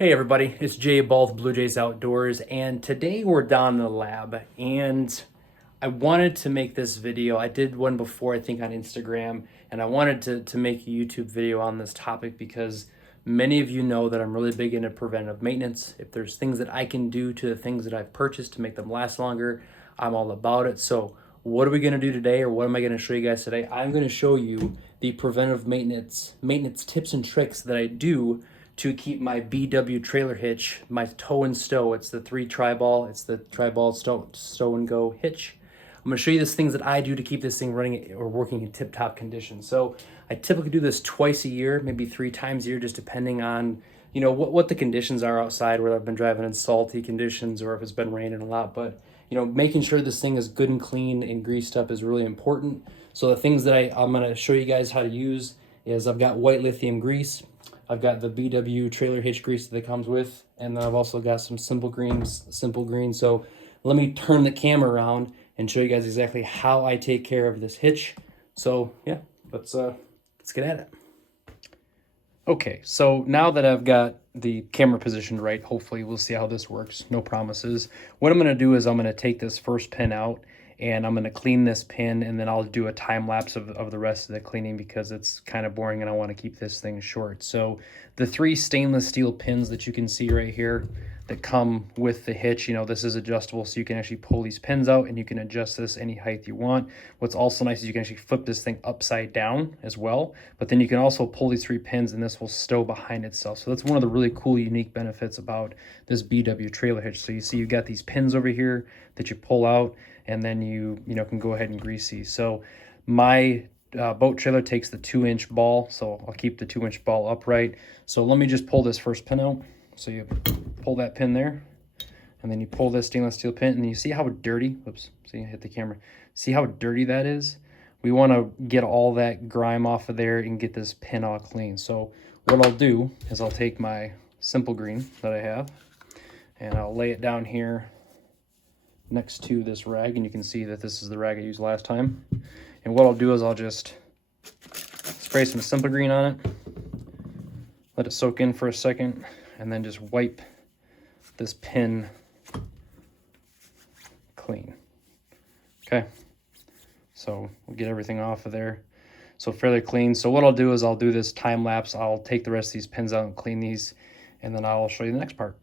Hey everybody, it's Jay Ball Blue Jays Outdoors, and today we're down in the lab, and I wanted to make this video. I did one before, I think on Instagram, and I wanted to make a YouTube video on this topic because many of you know that I'm really big into preventive maintenance. If there's things that I can do to the things that I've purchased to make them last longer, I'm all about it. So what are we going to do today, or what am I going to show you guys today? I'm going to show you the preventive maintenance tips and tricks that I do to keep my BW trailer hitch, my tow and stow. It's the it's the tri-ball stow and go hitch. I'm gonna show you the things that I do to keep this thing running or working in tip-top condition. So I typically do this twice a year, maybe 3 times a year, just depending on what the conditions are outside, whether I've been driving in salty conditions or if it's been raining a lot. But making sure this thing is good and clean and greased up is really important. So the things that I'm gonna show you guys how to use is I've got white lithium grease. I've got the BW trailer hitch grease that it comes with, and then I've also got some simple green. So let me turn the camera around and show you guys exactly how I take care of this hitch. So yeah, let's get at it. Okay, so now that I've got the camera positioned right, hopefully we'll see how this works. No promises. What I'm gonna do is I'm gonna take this first pin out and I'm gonna clean this pin, and then I'll do a time lapse of the rest of the cleaning because it's kind of boring and I wanna keep this thing short. So the 3 stainless steel pins that you can see right here that come with the hitch, this is adjustable, so you can actually pull these pins out and you can adjust this any height you want. What's also nice is you can actually flip this thing upside down as well, but then you can also pull these 3 pins and this will stow behind itself. So that's one of the really cool, unique benefits about this BW trailer hitch. So you see you've got these pins over here that you pull out, and then you can go ahead and grease these. So my boat trailer takes the 2-inch ball, so I'll keep the 2-inch ball upright. So let me just pull this first pin out. So you pull that pin there, and then you pull this stainless steel pin, and you see how dirty, oops, see, I hit the camera. See how dirty that is? We want to get all that grime off of there and get this pin all clean. So what I'll do is I'll take my simple green that I have, and I'll lay it down here next to this rag, and you can see that this is the rag I used last time. And what I'll do is I'll just spray some simple green on it, let it soak in for a second, and then just wipe this pin clean. Okay, so we'll get everything off of there. So fairly clean. So what I'll do is I'll do this time lapse. I'll take the rest of these pins out and clean these, and then I'll show you the next part.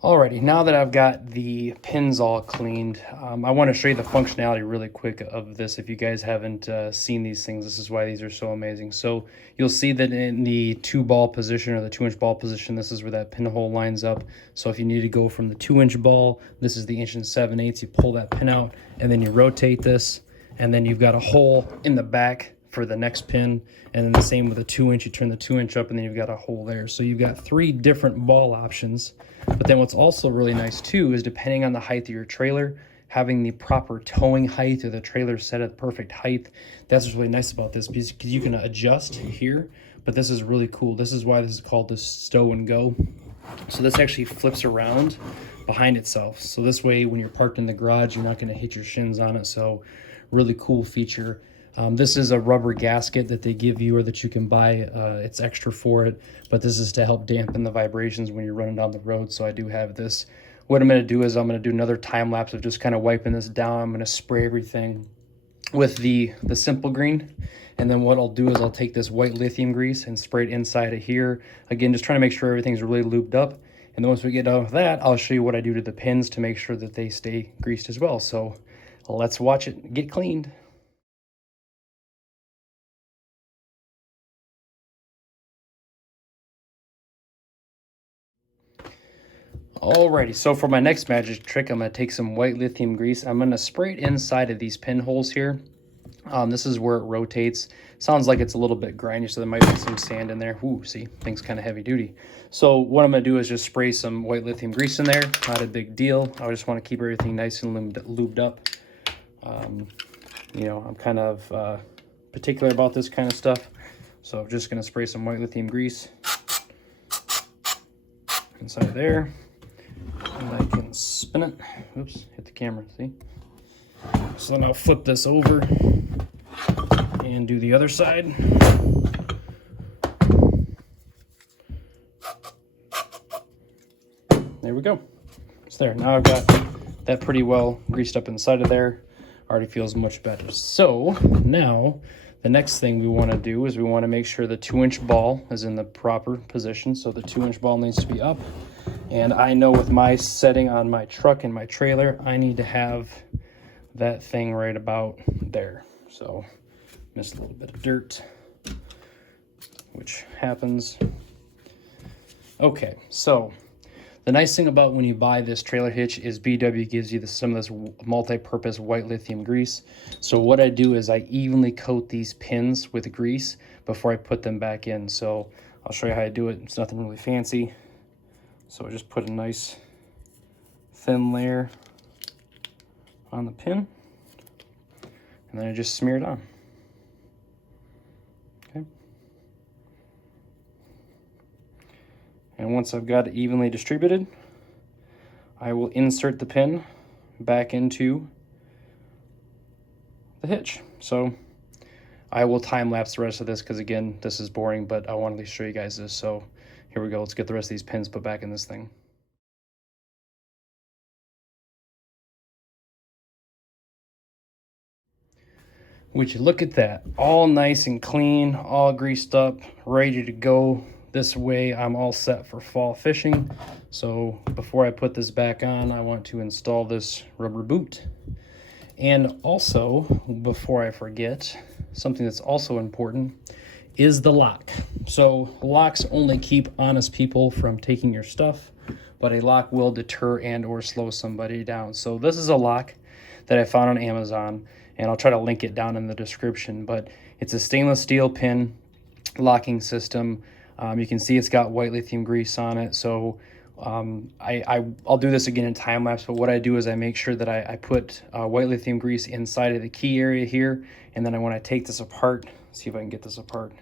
Alrighty, now that I've got the pins all cleaned, I want to show you the functionality really quick of this. If you guys haven't seen these things, this is why these are so amazing. So you'll see that in the 2-ball position, or the 2-inch ball position, this is where that pinhole lines up. So if you need to go from the 2-inch ball, this is the 1 7/8, you pull that pin out, and then you rotate this, and then you've got a hole in the back for the next pin, and then the same with the 2-inch, you turn the 2-inch up, and then you've got a hole there. So you've got 3 different ball options. But then what's also really nice too is, depending on the height of your trailer, having the proper towing height, or the trailer set at the perfect height. That's what's really nice about this, because you can adjust here, but this is really cool. This is why this is called the stow and go. So this actually flips around behind itself. So this way, when you're parked in the garage, you're not going to hit your shins on it. So really cool feature. This is a rubber gasket that they give you, or that you can buy. It's extra for it, but this is to help dampen the vibrations when you're running down the road. So I do have this. What I'm going to do is I'm going to do another time lapse of just kind of wiping this down. I'm going to spray everything with the simple green, and then what I'll do is I'll take this white lithium grease and spray it inside of here. Again, just trying to make sure everything's really lubed up. And then once we get done with that, I'll show you what I do to the pins to make sure that they stay greased as well. So let's watch it get cleaned. Alrighty, so for my next magic trick, I'm going to take some white lithium grease. I'm going to spray it inside of these pinholes here. This is where it rotates. Sounds like it's a little bit grindy, so there might be some sand in there. Ooh, see, thing's kind of heavy duty. So what I'm going to do is just spray some white lithium grease in there. Not a big deal. I just want to keep everything nice and lubed up. I'm kind of particular about this kind of stuff. So I'm just going to spray some white lithium grease inside there. And I can spin it. Oops, hit the camera, see? So then I'll flip this over and do the other side. There we go. It's there. Now I've got that pretty well greased up inside of there. Already feels much better. So now the next thing we want to do is we want to make sure the 2-inch ball is in the proper position. So the 2-inch ball needs to be up. And I know with my setting on my truck and my trailer, I need to have that thing right about there. So missed a little bit of dirt, which happens. Okay, so the nice thing about when you buy this trailer hitch is BW gives you some of this multi-purpose white lithium grease. So what I do is I evenly coat these pins with grease before I put them back in. So I'll show you how I do it. It's nothing really fancy. So I just put a nice thin layer on the pin, and then I just smear it on. Okay. And once I've got it evenly distributed, I will insert the pin back into the hitch. So I will time lapse the rest of this because again, this is boring, but I wanted to show you guys this. So here we go. Let's get the rest of these pins put back in this thing. Would you look at that? All nice and clean, all greased up, ready to go. This way I'm all set for fall fishing. So before I put this back on, I want to install this rubber boot. And also, before I forget, something that's also important is the lock. So locks only keep honest people from taking your stuff, but a lock will deter and or slow somebody down. So this is a lock that I found on Amazon, and I'll try to link it down in the description, but it's a stainless steel pin locking system. You can see it's got white lithium grease on it. So I'll do this again in time lapse, but what I do is I make sure that I put white lithium grease inside of the key area here, and then when I take this apart, see if I can get this apart.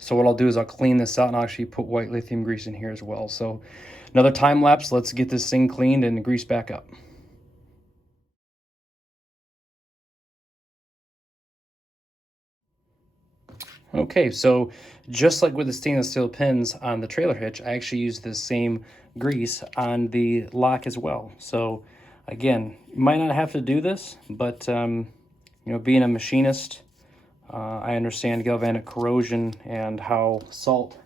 So what I'll do is I'll clean this out and I'll actually put white lithium grease in here as well. So another time lapse, let's get this thing cleaned and greased back up. Okay, so just like with the stainless steel pins on the trailer hitch, I actually use the same grease on the lock as well. So again, you might not have to do this, but you know, being a machinist, I understand galvanic corrosion and how salt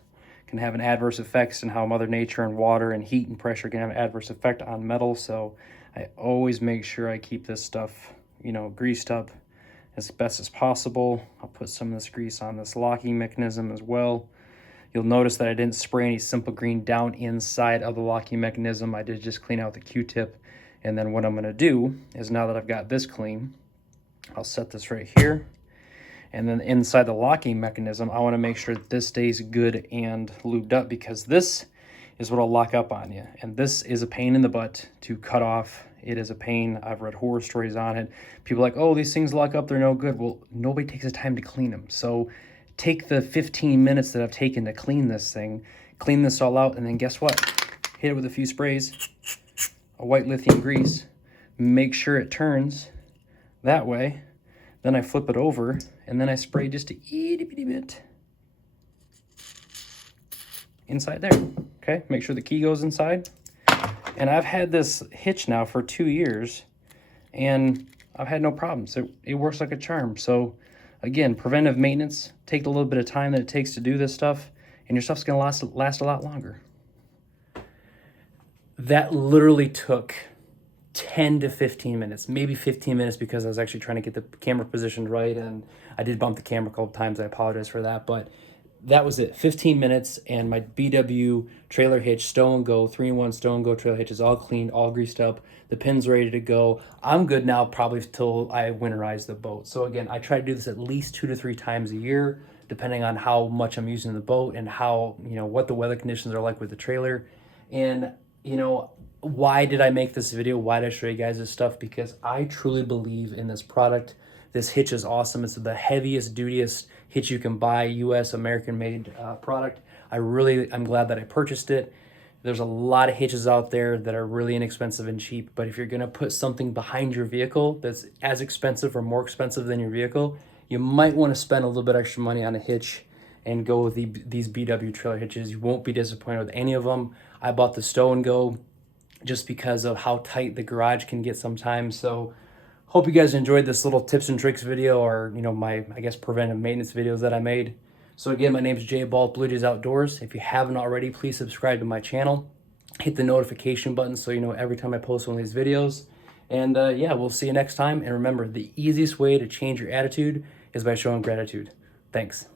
can have an adverse effects, and how Mother Nature and water and heat and pressure can have an adverse effect on metal. So I always make sure I keep this stuff, you know, greased up as best as possible. I'll put some of this grease on this locking mechanism as well. You'll notice that I didn't spray any Simple Green down inside of the locking mechanism. I did just clean out the Q-tip. And then what I'm gonna do is, now that I've got this clean, I'll set this right here. And then inside the locking mechanism, I wanna make sure that this stays good and lubed up, because this is what'll lock up on you. And this is a pain in the butt to cut off. It is a pain. I've read horror stories on it. People are like, oh, these things lock up, they're no good. Well, nobody takes the time to clean them. So take the 15 minutes that I've taken to clean this thing, clean this all out, and then guess what? Hit it with a few sprays, a white lithium grease, make sure it turns that way. Then I flip it over, and then I spray just a itty bitty bit inside there. Okay, make sure the key goes inside. And I've had this hitch now for 2 years, and I've had no problems. It works like a charm. So again, preventive maintenance, take the little bit of time that it takes to do this stuff, and your stuff's gonna last a lot longer. That literally took 10 to 15 minutes, maybe 15 minutes, because I was actually trying to get the camera positioned right, and I did bump the camera a couple times. I apologize for that, but that was it. 15 minutes, and my BW trailer hitch, stow and go, 3-in-1 stow and go trailer hitch is all cleaned, all greased up. The pin's ready to go. I'm good now, probably till I winterize the boat. So again, I try to do this at least 2 to 3 times a year, depending on how much I'm using the boat and how, you know, what the weather conditions are like with the trailer. And, you know, why did I make this video? Why did I show you guys this stuff? Because I truly believe in this product. This hitch is awesome. It's the heaviest, dutiest hitch you can buy, US American made product. I'm glad that I purchased it. There's a lot of hitches out there that are really inexpensive and cheap, but if you're gonna put something behind your vehicle that's as expensive or more expensive than your vehicle, you might wanna spend a little bit extra money on a hitch and go with these BW trailer hitches. You won't be disappointed with any of them. I bought the Stow and Go just because of how tight the garage can get sometimes. So hope you guys enjoyed this little tips and tricks video, or my, I guess, preventive maintenance videos that I made. So again, my name is Jay Ball, Blue Jays Outdoors. If you haven't already, please subscribe to my channel. Hit the notification button so you know every time I post one of these videos. And yeah, we'll see you next time. And remember, the easiest way to change your attitude is by showing gratitude. Thanks.